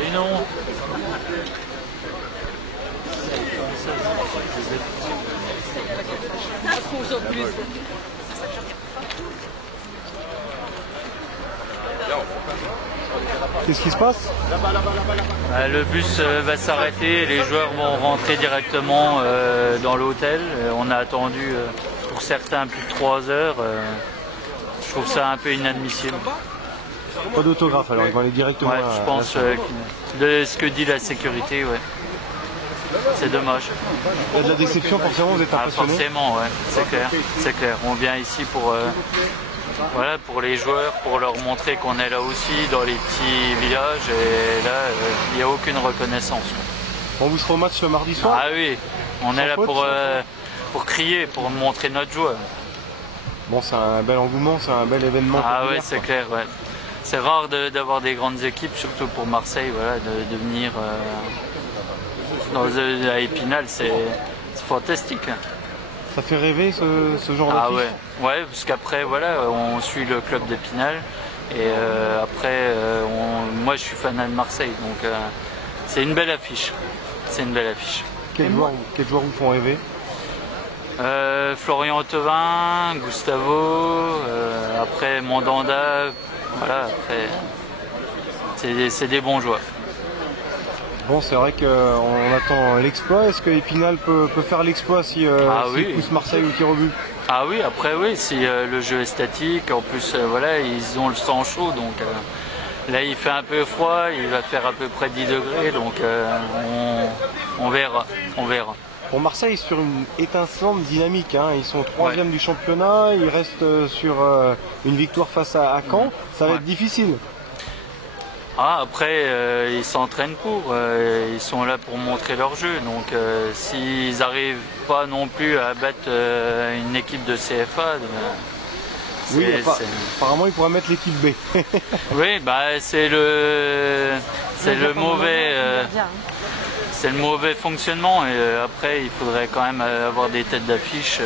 Et non. Qu'est-ce qui se passe? Le bus va s'arrêter, les joueurs vont rentrer directement dans l'hôtel. On a attendu pour certains plus de 3 heures. Je trouve ça un peu inadmissible. Pas d'autographe alors, ils vont aller directement Ouais, je pense de ce que dit la sécurité, ouais. C'est dommage. Il y a de la déception, forcément, vous êtes impressionné? Forcément, ouais, c'est clair, c'est clair. On vient ici pour, voilà, pour les joueurs, pour leur montrer qu'on est là aussi dans les petits villages et là, il n'y a aucune reconnaissance. On vous sera au match le mardi soir? Ah oui, on est là pour crier, pour montrer notre joie. Bon, c'est un bel engouement, c'est un bel événement. Ah ouais, c'est clair, ouais. C'est rare d'avoir des grandes équipes, surtout pour Marseille, voilà, de venir à Épinal, c'est fantastique. Ça fait rêver ce genre d'affiche? Ah ouais, ouais, parce qu'après, voilà, on suit le club d'Épinal et après, moi je suis fan de Marseille, donc c'est une belle affiche. C'est une belle affiche. Quels joueurs vous font rêver? Florian Thauvin, Gustavo, après Mandanda, voilà, après c'est des bons joueurs. Bon, c'est vrai qu'on attend l'exploit. Est-ce que Épinal peut faire l'exploit si s'il pousse Marseille au tir au but? Ah oui, après oui, si le jeu est statique, en plus voilà, ils ont le sang chaud, donc là il fait un peu froid, il va faire à peu près 10 degrés, donc on verra. Pour Marseille, sur une étincelante dynamique, hein. Ils sont 3e du championnat, ils restent sur une victoire face à Caen, ça va être difficile. Ah, après, ils s'entraînent pour, ils sont là pour montrer leur jeu, donc s'ils n'arrivent pas non plus à battre une équipe de CFA, oui, apparemment ils pourraient mettre l'équipe B. Oui, bah c'est le mauvais. C'est le mauvais fonctionnement et après il faudrait quand même avoir des têtes d'affiche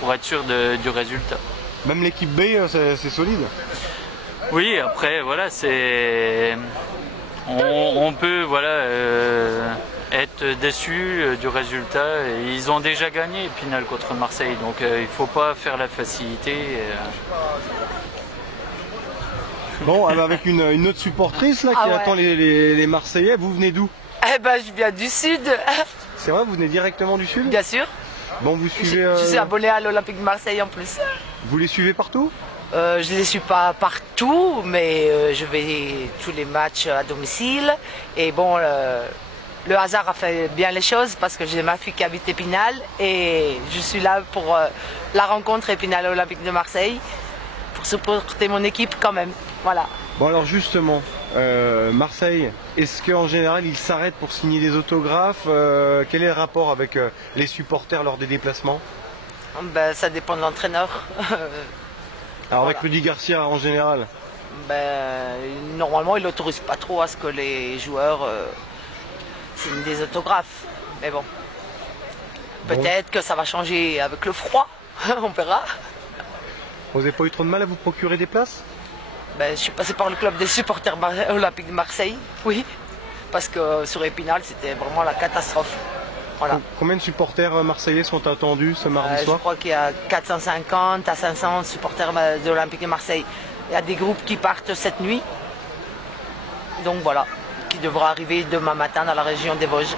pour être sûr du résultat. Même l'équipe B, c'est solide. Oui, après voilà, on peut voilà être déçu du résultat. Et ils ont déjà gagné Épinal contre Marseille, donc il ne faut pas faire la facilité. Bon, alors avec une autre supportrice là qui attend les Marseillais, vous venez d'où? Eh ben, je viens du sud. C'est vrai, vous venez directement du sud? Bien sûr. Bon, vous suivez. Je suis abonné à l'Olympique de Marseille en plus. Vous les suivez partout? Je ne les suis pas partout, mais je vais tous les matchs à domicile. Et bon, le hasard a fait bien les choses parce que j'ai ma fille qui habite Épinal et je suis là pour la rencontre Épinal-Olympique de Marseille pour supporter mon équipe quand même. Voilà. Bon alors justement, Marseille, est-ce qu'en général ils s'arrêtent pour signer des autographes? Quel est le rapport avec les supporters lors des déplacements? Ben, ça dépend de l'entraîneur. Alors avec Rudy Garcia en général? Ben, normalement il n'autorise pas trop à ce que les joueurs signent des autographes. Mais bon, peut-être que ça va changer avec le froid, on verra. Vous n'avez pas eu trop de mal à vous procurer des places? Ben, je suis passé par le club des supporters olympiques de Marseille, oui, parce que sur Épinal c'était vraiment la catastrophe. Voilà. Combien de supporters marseillais sont attendus ce mardi soir? Je crois qu'il y a 450 à 500 supporters de l'Olympique de Marseille. Il y a des groupes qui partent cette nuit, donc voilà, qui devraient arriver demain matin dans la région des Vosges.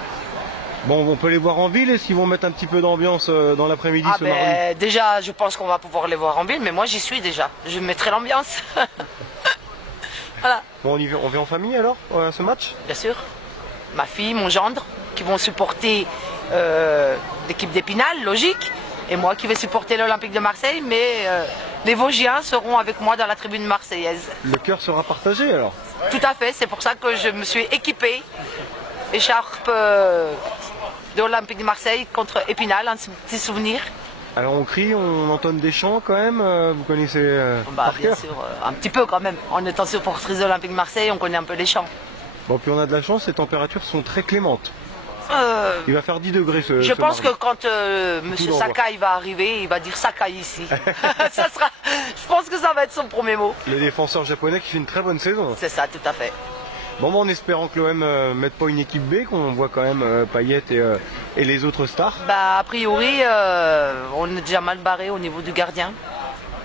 Bon, on peut les voir en ville, est-ce qu'ils vont mettre un petit peu d'ambiance dans l'après-midi ce mardi? Déjà, je pense qu'on va pouvoir les voir en ville, mais moi j'y suis déjà. Je mettrai l'ambiance. Voilà. Bon, on vient en famille alors, à ce match? Bien sûr. Ma fille, mon gendre, qui vont supporter l'équipe d'Épinal, logique. Et moi qui vais supporter l'Olympique de Marseille, mais les Vosgiens seront avec moi dans la tribune marseillaise. Le cœur sera partagé alors? Tout à fait, c'est pour ça que je me suis équipée. Écharpe de l'Olympique de Marseille contre Épinal, un petit souvenir. Alors on crie, on entonne des chants quand même, vous connaissez par bien cœur? sûr, un petit peu quand même. En étant supportrice de l'Olympique de Marseille, on connaît un peu les chants. Bon, puis on a de la chance, les températures sont très clémentes. Il va faire 10 degrés Je pense mardi. que quand Monsieur Sakai va arriver, il va dire Sakai ici. Je pense que ça va être son premier mot. Le défenseur japonais qui fait une très bonne saison. C'est ça, tout à fait. Bon, en espérant que l'OM ne mette pas une équipe B, qu'on voit quand même Payet et les autres stars. Bah, a priori, on est déjà mal barré au niveau du gardien.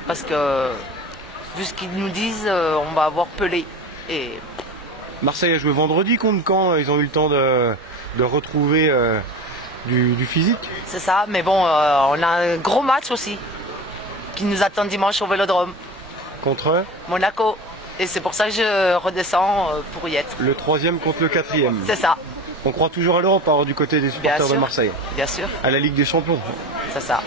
Parce que, vu ce qu'ils nous disent, on va avoir Pelé. Et... Marseille a joué vendredi contre Caen. Ils ont eu le temps de retrouver du physique. C'est ça, mais bon, on a un gros match aussi qui nous attend dimanche au Vélodrome. Contre Monaco. Et c'est pour ça que je redescends pour y être. le 3e contre le 4e. C'est ça. On croit toujours à l'Europe du côté des supporters de Marseille. Bien sûr. À la Ligue des Champions. C'est ça.